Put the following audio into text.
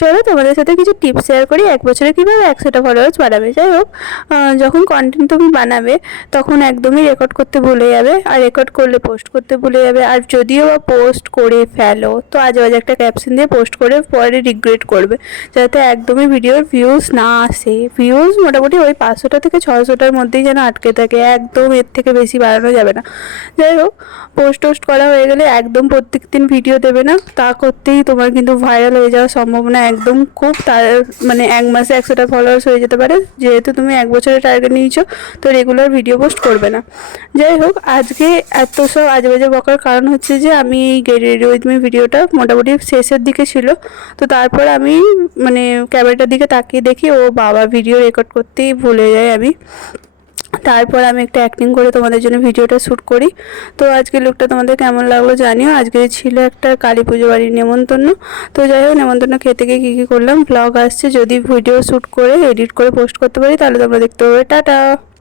চলো তোমাদের সাথে কিছু টিপস শেয়ার করি 1 বছরে কীভাবে 100টা ফলোয়ার্স বাড়াবে। যাই হোক, যখন কন্টেন্ট তুমি বানাবে তখন একদমই রেকর্ড করতে ভুলে যাবে, আর রেকর্ড করলে পোস্ট করতে ভুলে যাবে। আর যদিও বা পোস্ট করে ফেলো তো আজে বাজে একটা ক্যাপশন দিয়ে পোস্ট করে পরে রিগ্রেট করবে, যাতে একদমই ভিডিওর ভিউজ না আসে। ভিউজ মোটামুটি ওই 500টা থেকে 600টার মধ্যেই যেন আটকে থাকে, একদম এর থেকে বেশি বাড়ানো যাবে না। যাই হোক, পোস্ট করা হয়ে গেলে একদম প্রত্যেক দিন ভিডিও দেবে না, তা করতেই তোমার কিন্তু ভাইরাল হয়ে যাওয়ার সম্ভাবনা একদম খুব। তার মানে 1 মাসে 100টা ফলোয়ার্স হয়ে যেতে পারে, যেহেতু তুমি 1 বছরের টার্গেট নিয়েছো তো রেগুলার ভিডিও পোস্ট করবে না। যাই হোক, আজকে এত সব আজে বাজে বকার কারণ হচ্ছে যে আমি এই গেট রেডি উইথ মি ভিডিওটা মোটামুটি শেষের দিকে ছিল, তো তারপর আমি মানে ক্যামেরাটার দিকে তাকিয়ে দেখি ও বাবা ভিডিও রেকর্ড করতেই ভুলে যাই আমি। তারপর আমি একটা অ্যাক্টিং করে তোমাদের জন্য ভিডিওটা শ্যুট করি। তো আজকে লুকটা তোমাদের কেমন লাগলো জানিও। আজকে ছিল একটা কালী পুজো বাড়ির নেমন্তন্ন। তো যাই হোক, নেমন্তন্ন খেতে গিয়ে কী কী করলাম ব্লগ আসছে, যদি ভিডিও শ্যুট করে এডিট করে পোস্ট করতে পারি তাহলে তোমরা দেখতে পাবে। টাটা।